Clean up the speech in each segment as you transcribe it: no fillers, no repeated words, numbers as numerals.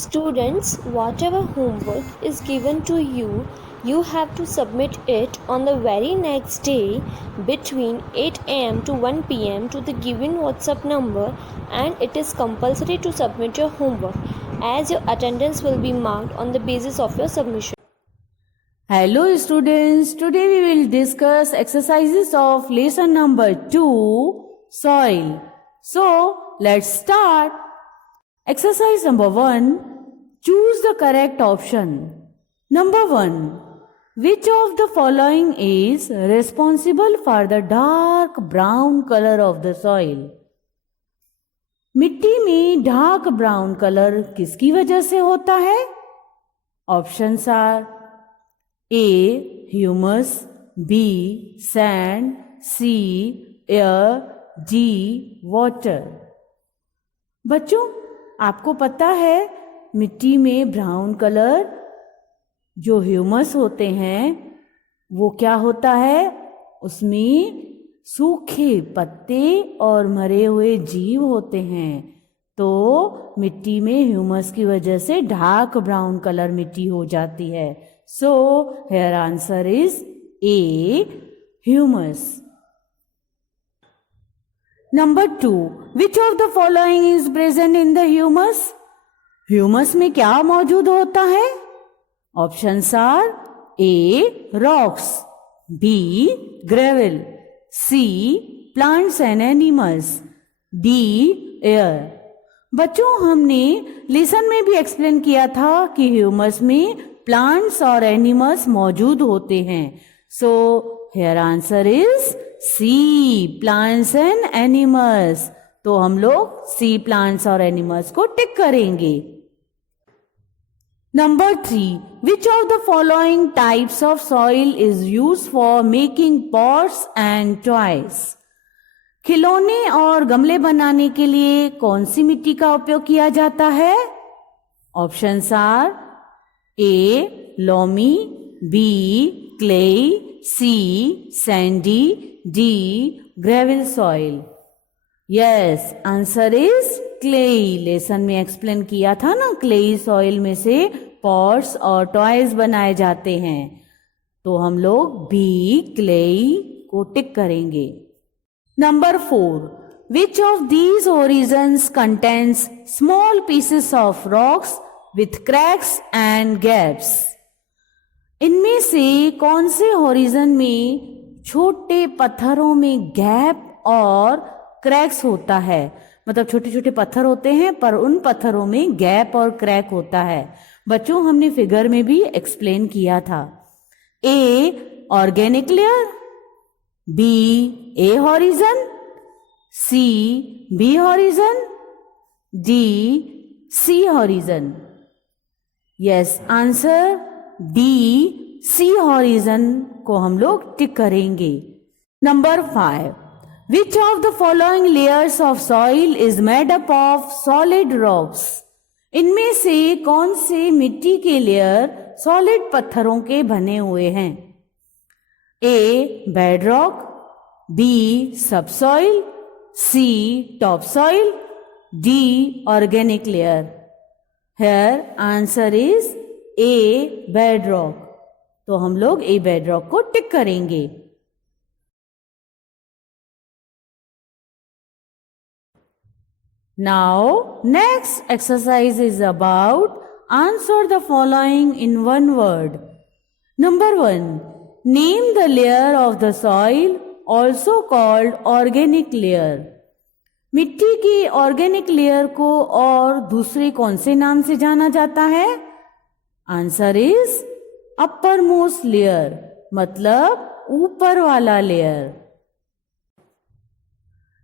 Students, whatever homework is given to you, you have to submit it on the very next day between 8 am to 1 pm to the given WhatsApp number, and it is compulsory to submit your homework as your attendance will be marked on the basis of your submission. Hello students, today we will discuss exercises of lesson number 2, soil. So, let's start. Exercise number 1, choose the correct option. Number 1, which of the following is responsible for the dark brown color of the soil? मिट्टी में dark brown colour किसकी वजह से होता है? Options are A. Humus, B. Sand, C. Air, D. Water. बच्चों, आपको पता है मिट्टी में ब्राउन कलर जो ह्यूमस होते हैं वो क्या होता है? उसमें सूखे पत्ते और मरे हुए जीव होते हैं। तो मिट्टी में ह्यूमस की वजह से डार्क ब्राउन कलर मिट्टी हो जाती है। So, here answer is A, humus. Number 2, which of the following is present in the humus? Humus में क्या मौजूद होता है? Options are A, rocks, B, gravel, C, plants and animals, D, air. बच्चों, हमने लेसन में भी एक्सप्लेन किया था कि ह्यूमस में प्लांट्स और एनिमल्स मौजूद होते हैं। So here answer is C, plants and animals. तो हम लोग सी, प्लांट्स और एनिमल्स को टिक करेंगे। Number 3, which of the following types of soil is use for making pots and toys? खिलौने और गमले बनाने के लिए कौन सी मिट्टी का उपयोग किया जाता है? Options are A, loamy, B, clay, C, sandy, D, gravel soil. Yes, answer is clay. Lesson में एक्सप्लेन किया था ना, clay soil में से पॉट्स और टॉयज बनाए जाते हैं। तो हम लोग B, clay को टिक करेंगे। Number 4, which of these horizons contains small pieces of rocks with cracks and gaps? इनमें से कौन से होरिजन में छोटे पत्थरों में गैप और क्रैक्स होता है? मतलब छोटे छोटे पत्थर होते हैं पर उन पत्थरों में गैप और क्रैक होता है। बच्चों, हमने फिगर में भी एक्सप्लेन किया था। ए, ऑर्गेनिक लेयर, बी, ए होरिजन, सी, बी होरिजन, डी, सी होरिजन। यस, आंसर डी, सी होरिजन को हम लोग टिक करेंगे। Number 5, which of the following layers of soil is made up of solid rocks? इनमें से कौन से मिट्टी के लेयर सॉलिड पत्थरों के बने हुए हैं? A, bedrock, B, subsoil, C, topsoil, D, organic layer. Here answer is A, bedrock. तो हम लोग A, bedrock को टिक करेंगे। Now next exercise is about answer the following in one word. Number 1, name the layer of the soil also called organic layer. मिट्टी की organic layer को और दूसरे कौन से नाम से जाना जाता है? Answer is upper most layer, मतलब ऊपर वाला layer.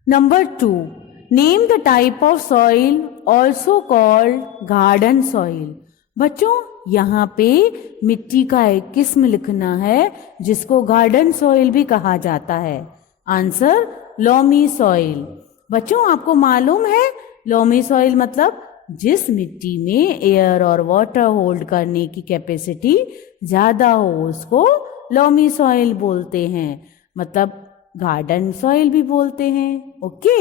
Number 2, name the type of soil also called garden soil. बच्चों, यहाँ पे मिट्टी का एक किस्म लिखना है जिसको गार्डन सॉइल भी कहा जाता है। Answer loamy soil. बच्चों, आपको मालूम है लोमी सॉइल मतलब जिस मिट्टी में एयर और वाटर होल्ड करने की कैपेसिटी ज्यादा हो उसको लोमी सॉइल बोलते हैं, मतलब गार्डन सॉइल भी बोलते हैं। Okay.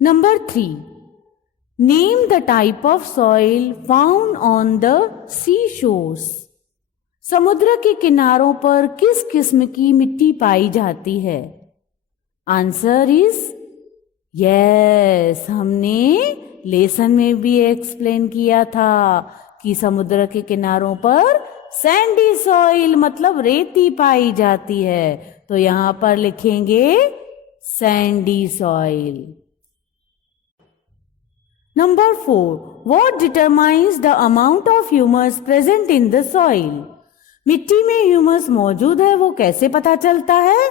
Number 3, Name the type of soil found on the seashores. समुद्र के किनारों पर किस किस्म की मिट्टी पाई जाती है? आंसर इज यस, हमने लेसन में भी एक्सप्लेन किया था कि समुद्र के किनारों पर सैंडी सॉइल मतलब रेती पाई जाती है, तो यहां पर लिखेंगे Sandy soil. Number 4, what determines the amount of humus present in the soil? मिट्टी में ह्यूमस मौजूद है वो कैसे पता चलता है?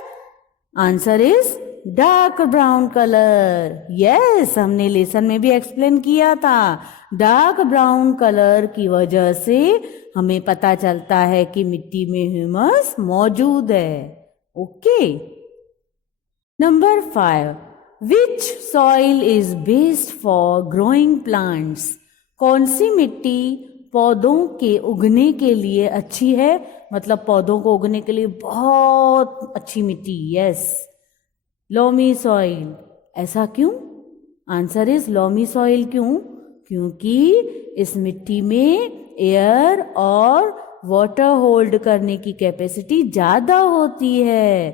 Answer is dark brown colour. Yes, हमने लेसन में भी एक्सप्लेन किया था, डार्क ब्राउन कलर की वजह से हमें पता चलता है कि मिट्टी में ह्यूमस मौजूद है। Okay. Number 5, which soil is best for growing plants? कौन सी मिट्टी पौधों के उगने के लिए अच्छी है? मतलब पौधों को उगने के लिए बहुत अच्छी मिट्टी। Yes, loamy soil. ऐसा क्यों? Answer is loamy soil. क्यों? क्योंकि इस मिट्टी में एयर और वाटर होल्ड करने की कैपेसिटी ज़्यादा होती है।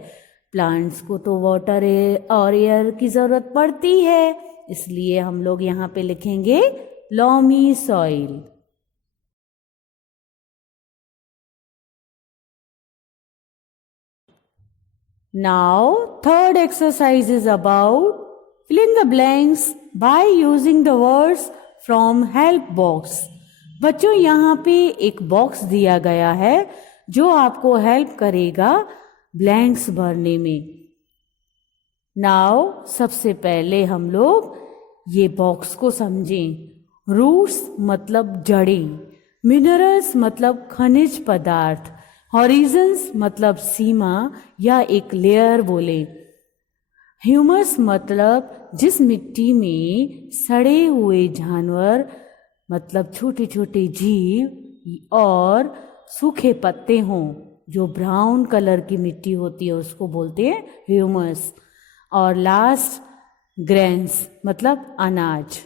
प्लांट्स को तो वाटर और एयर की ज़रूरत पड़ती है, इसलिए हम लोग यहाँ पे लिखेंगे loamy soil. Now, third exercise is about fill in the blanks by using the words from help box. बच्चों, यहाँ पे एक बॉक्स दिया गया है जो आपको हेल्प करेगा ब्लैंक्स भरने में। नाउ सबसे पहले हम लोग ये बॉक्स को समझें। रूट्स मतलब जड़ें, मिनरल्स मतलब खनिज पदार्थ, हॉरिजन्स मतलब सीमा या एक लेयर बोले। ह्यूमस मतलब जिस मिट्टी में सड़े हुए जानवर मतलब छोटे छोटे जीव और सूखे पत्ते हों, जो ब्राउन कलर की मिट्टी होती है उसको बोलते हैं ह्यूमस। और लास्ट ग्रेन्स मतलब अनाज।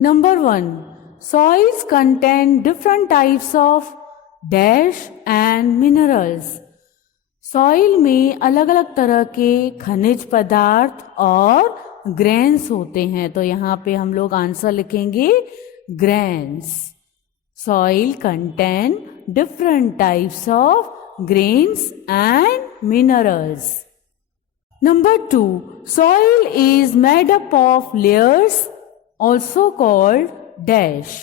Number 1, soils contain different types of dash and minerals. Soil में अलग अलग तरह के खनिज पदार्थ और ग्रेन्स होते हैं, तो यहाँ पे हम लोग आंसर लिखेंगे grains. Soil contain different types of grains and minerals. Number 2, soil is made up of layers also called dash.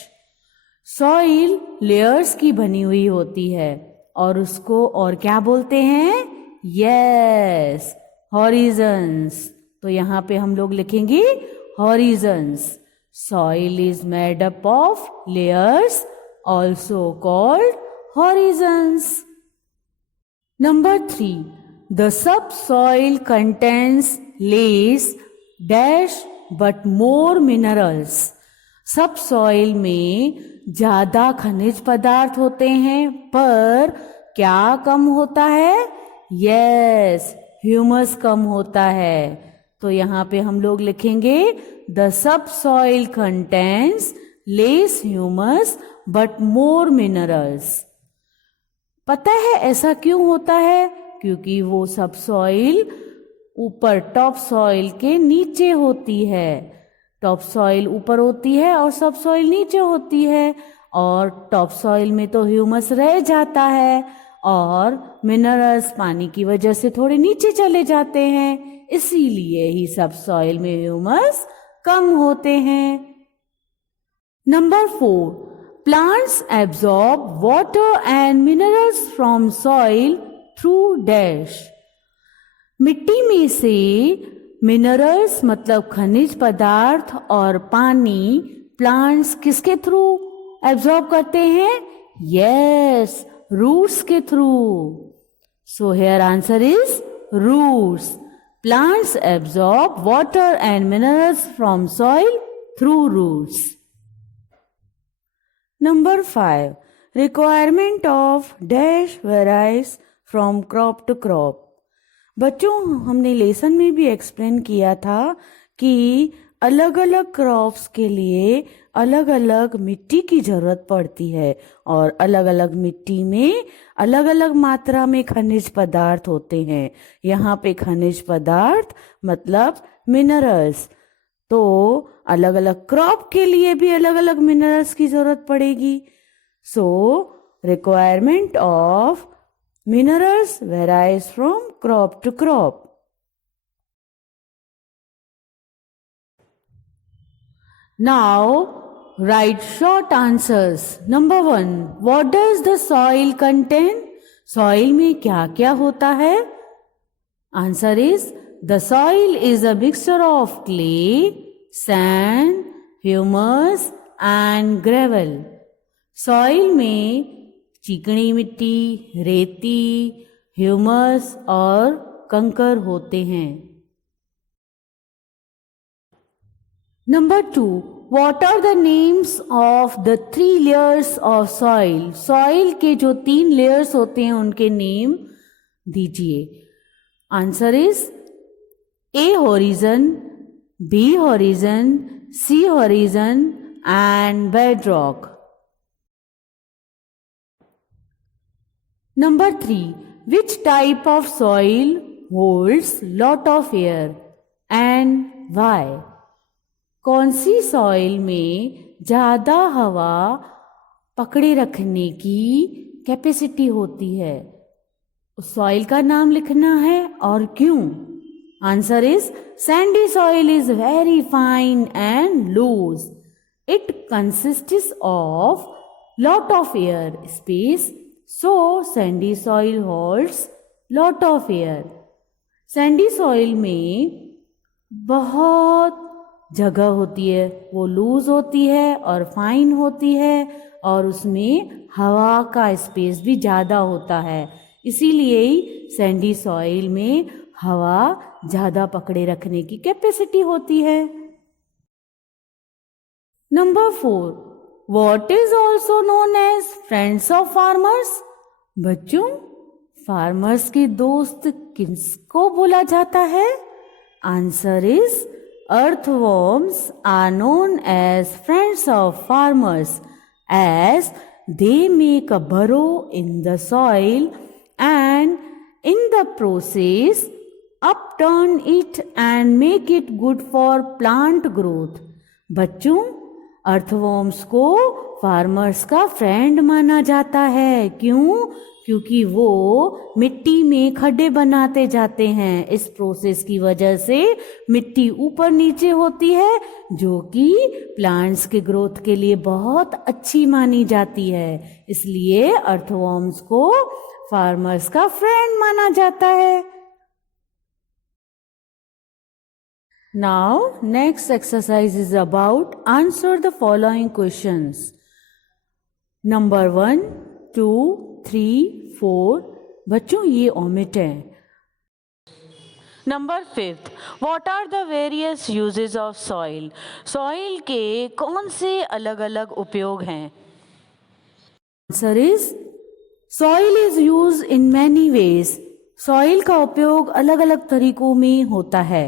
Soil layers की बनी हुई होती है और उसको और क्या बोलते हैं? Yes, horizons. तो यहाँ पे हम लोग लिखेंगे horizons. Soil is made up of layers also called horizons. Number 3, the sub soil contains less dash but more minerals. सब सॉइल में ज्यादा खनिज पदार्थ होते हैं पर क्या कम होता है? यस, ह्यूमस कम होता है। तो यहाँ पे हम लोग लिखेंगे the sub soil contains less humus but more minerals. पता है ऐसा क्यों होता है? क्योंकि वो सब सॉइल ऊपर टॉप सॉइल के नीचे होती है। टॉप सॉइल ऊपर होती है और सब सॉइल नीचे होती है, और टॉप सॉइल में तो ह्यूमस रह जाता है और मिनरल्स पानी की वजह से थोड़े नीचे चले जाते हैं, इसीलिए ही सब सॉइल में ह्यूमस कम होते हैं। Number 4, plants absorb water and minerals from soil through dash. मिट्टी में से मिनरल्स मतलब खनिज पदार्थ और पानी प्लांट्स किसके थ्रू एब्जॉर्ब करते हैं? यस, रूट्स के through. So here answer is roots. Plants absorb water and minerals from soil through roots. Number 5, requirement of dash varies from crop to crop. बच्चों, हमने लेसन में भी एक्सप्लेन किया था कि अलग अलग क्रॉप्स के लिए अलग अलग मिट्टी की जरूरत पड़ती है और अलग अलग मिट्टी में अलग अलग मात्रा में खनिज पदार्थ होते हैं। यहाँ पे खनिज पदार्थ मतलब मिनरल्स। तो अलग अलग क्रॉप के लिए भी अलग अलग मिनरल्स की जरूरत पड़ेगी। So requirement of minerals varies from crop to crop. Now, write short answers. Number 1. What does the soil contain? Soil में क्या क्या होता है? Answer is, the soil is a mixture of clay, sand, humus and gravel. Soil में चिकनी मिट्टी, रेती, humus और कंकर होते हैं। Number 2. What are the names of the 3 layers of soil? Soil के जो 3 लेयर्स होते हैं उनके नेम दीजिए। Answer is A horizon, B horizon, C horizon and bedrock. Number 3. Which type of soil holds lot of air and why? कौन सी soil में ज़्यादा हवा पकड़े रखने की कैपेसिटी होती है? उस सॉइल का नाम लिखना है और क्यों। Answer is sandy soil is very fine and loose. It consists of lot of air space, so sandy soil holds lot of air. Sandy soil में बहुत जगह होती है, वो लूज होती है और फाइन होती है और उसमें हवा का स्पेस भी ज़्यादा होता है, इसीलिए ही सैंडी सॉइल में हवा ज़्यादा पकड़े रखने की कैपेसिटी होती है. Number 4. What is also known as friends of farmers? बच्चों, फार्मर्स के दोस्त किसको बोला जाता है? Answer is earthworms are known as friends of farmers as they make a burrow in the soil and in the process upturn it and make it good for plant growth. बच्चों, earthworms को farmers का friend माना जाता है. क्यों? क्योंकि वो मिट्टी में खड्डे बनाते जाते हैं. इस प्रोसेस की वजह से मिट्टी ऊपर नीचे होती है, जो कि प्लांट्स के ग्रोथ के लिए बहुत अच्छी मानी जाती है. इसलिए अर्थवॉर्म्स को फार्मर्स का फ्रेंड माना जाता है. Now, next exercise is about answer the following questions. Number 1, 2, 3, 4. बच्चों ये omit है. Number 5. What are the various uses of soil? Soil के कौन से अलग अलग उपयोग हैं? Answer is soil is used in many ways. Soil का उपयोग अलग अलग तरीकों में होता है.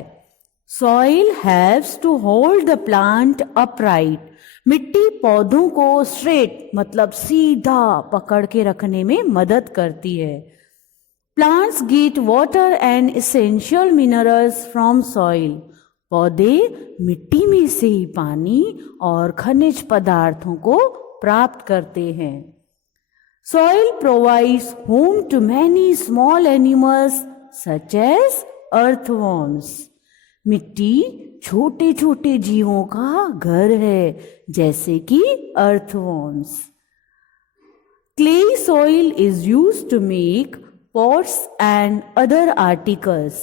Soil helps to hold the plant upright. मिट्टी पौधों को स्ट्रेट मतलब सीधा पकड़ के रखने में मदद करती है. Plants get water and essential minerals from soil. पौधे मिट्टी में से ही पानी और खनिज पदार्थों को प्राप्त करते हैं. Soil provides home to many small animals such as earthworms. मिट्टी छोटे छोटे जीवों का घर है, जैसे कि earthworms. Clay soil is used to make pots and other articles.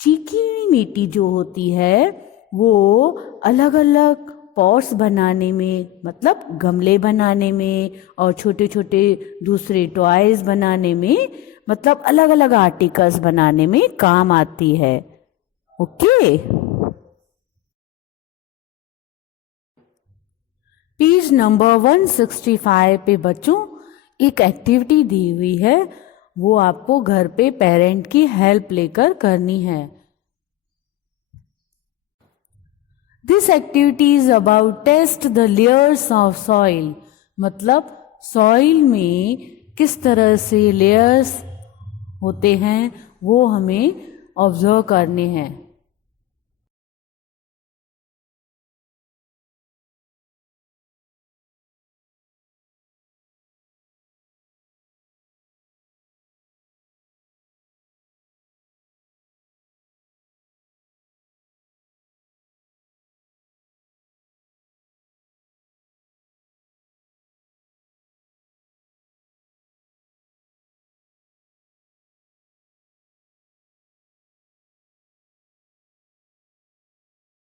चिकनी मिट्टी जो होती है वो अलग अलग पॉट्स बनाने में मतलब गमले बनाने में और छोटे छोटे दूसरे टॉयज बनाने में मतलब अलग अलग आर्टिकल्स बनाने में काम आती है. ओके. पेज नंबर 165 पे बच्चों एक एक्टिविटी दी हुई है, वो आपको घर पे पेरेंट की हेल्प लेकर करनी है. This activity is about test the layers of soil, मतलब सॉइल में किस तरह से लेयर्स होते हैं वो हमें ऑब्जर्व करने हैं।